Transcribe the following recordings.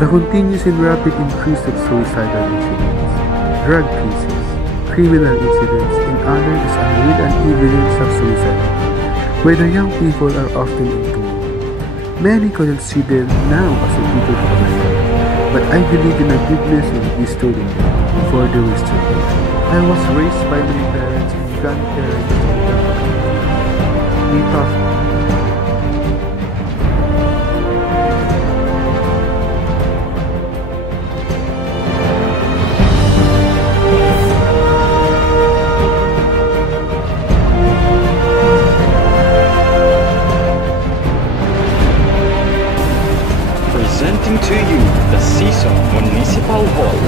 The continuous and rapid increase of suicidal incidents, drug cases, criminal incidents, and others is unreal and evidence of suicide, where the young people are often into. Many cannot see them now as a people of life, but I believe in the goodness of this story for the restored. I was raised by my parents and grandparents. We taught presenting to you the Season Municipal Hall.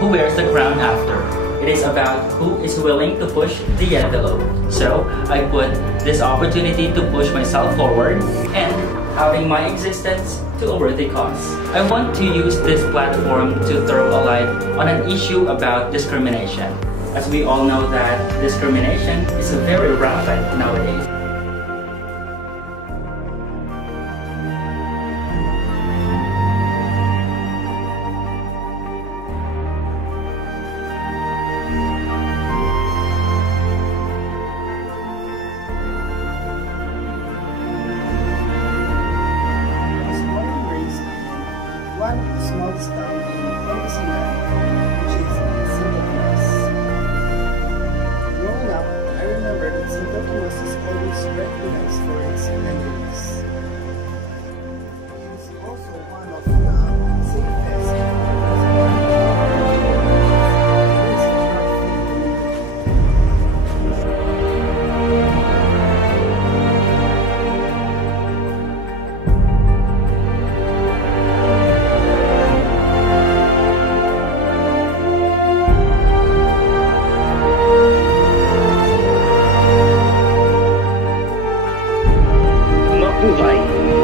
Who wears the crown after. It is about who is willing to push the envelope. So I put this opportunity to push myself forward and having my existence to a worthy cause. I want to use this platform to throw a light on an issue about discrimination. As we all know that discrimination is very rampant nowadays. One small town in Pangasinan, which is Santo Tomas. Growing up, I remember that Santo Tomas is always recognized for its memories. It is also one of the safest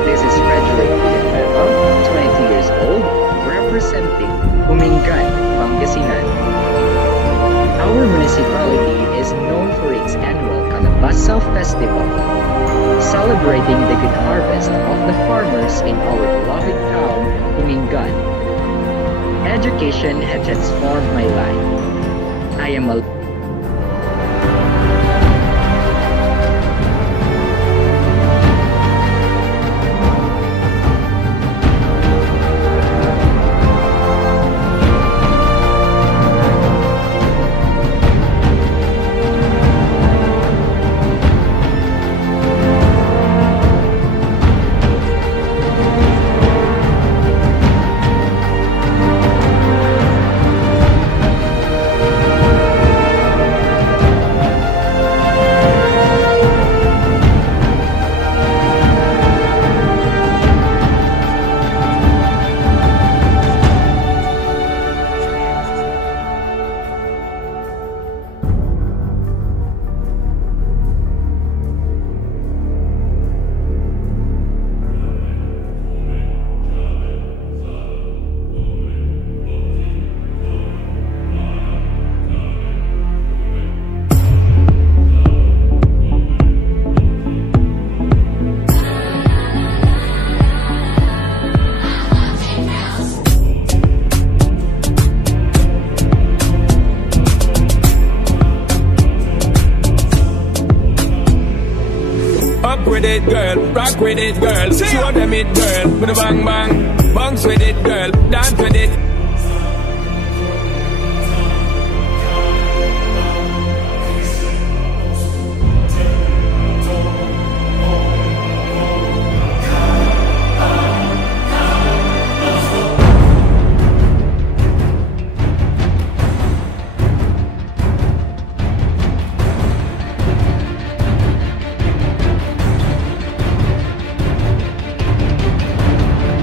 This is Frederick Villanueva, 20 years old, representing Humingan, Pangasinan. Our municipality is known for its annual Kalabasa Festival, celebrating the good harvest of the farmers in our beloved town, Humingan. Education has transformed my life. I am a Up with it, girl, rock with it, girl. Show them it, girl, with a bang bang. Bounce with it, girl, dance with it.